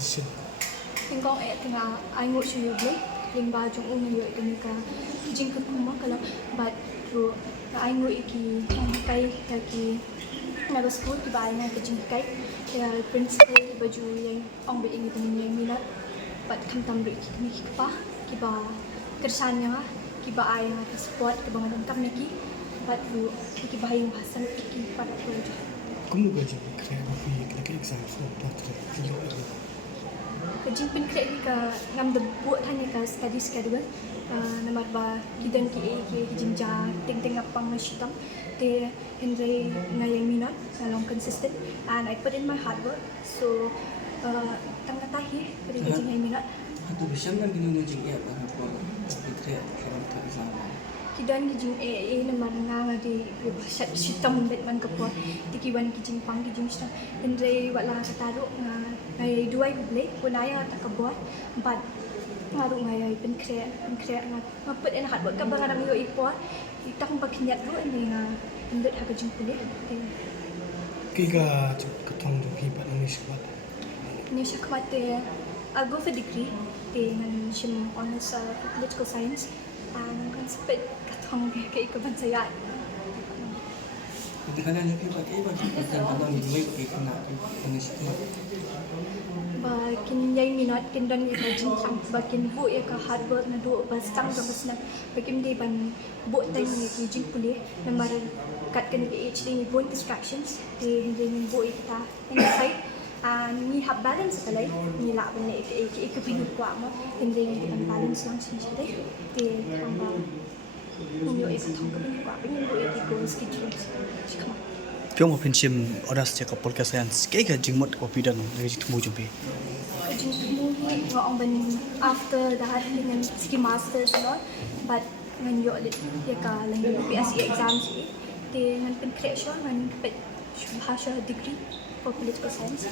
position. Tingkong tengah aingut suyu belum limba jung ngayo ika jing ke kuma kalau but tu aingut iki kai ki naga school ki ba aingut ke jing kai ya principal ki baju yang ong be ingi temen yang minat but kam tam ri ki pa ki ba kersannya ki ba ai ke sport ke bangun kam ki but tu ki ba yang hasan ki pada tu Como gaji kaya kopi lagi exam for doctor video itu. Kajing pun kerja ke ngam the buat hanya ke study schedule nomor ba kidan ki kajing ja ting apang mashitam te Henry ngayang minat long consistent and I put in my hard work so tang tahi pada kajing ngayang minat Hatu bersam kan kini nujing ya apa fikir orang tak sama. Kidan kajing nomor nganga di shitam bet man kapo tikiwan kajing pang kajing shitam Henry wala kataru ngay dua boleh punaya tak kebuat empat ngaru ngay pen kre ngapet en hard work ka bang adam yo ipo itang pakinyat ro ni nga indet ha kajing pulih Kiga ketong tu kibat Indonesia kuat. ni syakwate I'll go for degree dengan shim honors political science and kan sepet katong ke ikaban saya Kita kan lagi pakai bagi kalau ni dua pakai kena Indonesia. Bakin yai minat kindan ya kajing sang bakin bu ya ka hard work na do bastang ka basna bakin di ban bu tay ni kajing pulih na mar kat kan ke HD ni bon distractions di ni bu kita inside ni have balance kalai ni la ban ni ke pinu kwa mo hindi ni balance lang sin siya di tamba ni yo thong ka pinu kwa pinu bu ya ko schedule chikma Pion mo pinchim oras cek podcast science kaya jingmot kopi dan lagi temu jumpa. Ngong ban after that dengan ski masters no but ngan yo lit ya ka lang PSE exams di ngan pen creation ngan pet bahasa degree for political science